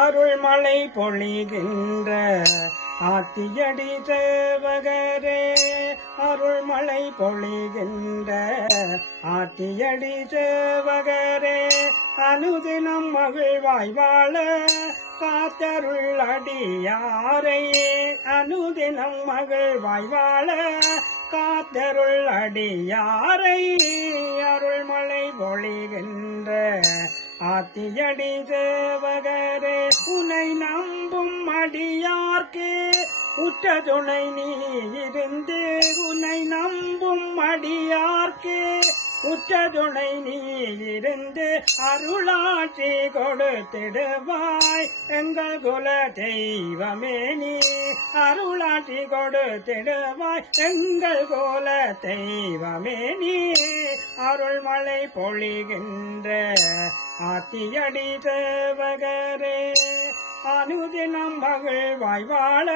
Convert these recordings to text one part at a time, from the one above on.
அருள்மழை பொழிகின்ற ஆத்தியடி சேவகரே, அருள்மழை பொழிகின்ற ஆத்தியடி சேவகரே, அனுதினம் மகிழ்வாய் வாழ காத்தருள் அடியாரை, அனுதினம் மகிழ்வாய் வாழ காத்தருள் அடியாரை, அருள்மழை பொழிகின்ற ஆத்தியடி சேவகரே, உனை நம்பும் அடியார்க்கு உற்ற துணை நீ இருந்து, உனை நம்பும் அடியார்க்கு உற்ற துணை நீ இருந்து அருளாட்சி கொடுத்திடுவாய் எங்கள் குல தெய்வமே நீ, அருளாட்சி கொடுத்திடுவாய் எங்கள் குல தெய்வமே நீ, அருள்மழை பொழிகின்ற ஆத்தியடி சேவகரே, அனுதினம் மகிழ்வாய் வாழ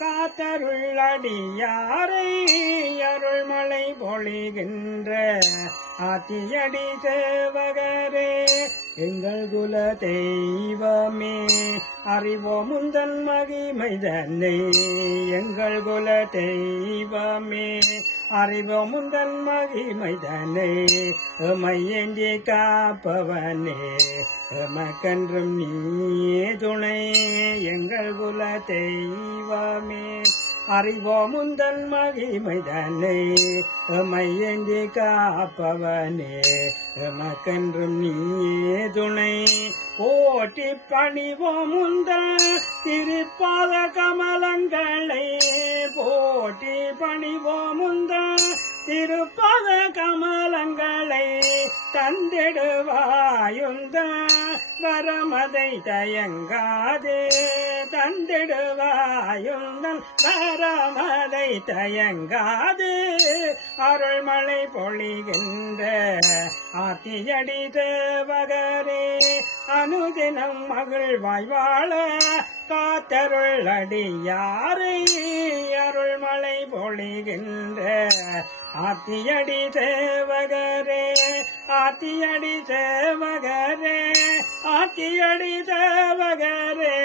காத்தருள் அடியாரை, அருள்மழை பொழிகின்ற ஆத்தியடி சேவகரே, எங்கள் குல தெய்வமே அறிவோம் முந்தன் மகிமை தன்னை, எங்கள் குல தெய்வமே அறிவோம் முந்தன் மகிமை தன்னை, எமையேந்தி காப்பவனே எமக்கன்றும் நீயே துணை, எங்கள் குல தெய்வமே அறிவோம் முந்தன் மகிமை தன்னை, எமையேந்தி காப்பவனே எமக்கன்றும் நீயே துணை, போற்றி பணிவோம் முந்தன் திருப்பாத கமலங்களை, போற்றி பணிவோம் முந்தன் திருப்பாத கமலங்களை, தந்திடுவாயுந்த வரமதை தயங்காதே, தந்திடுவாயுந்தன் வரமதை தயங்காது, அருள்மழை பொழிகின்ற ஆத்தியடி சேவகரே, அனுதினம் மகிழ்வாய் வாழ காத்தருள் அடியாரை, அருள்மழை பொழிகின்ற ஆத்தியடி சேவகரே, ஆத்தியடி சேவகரே, ஆத்தியடி சேவகரே.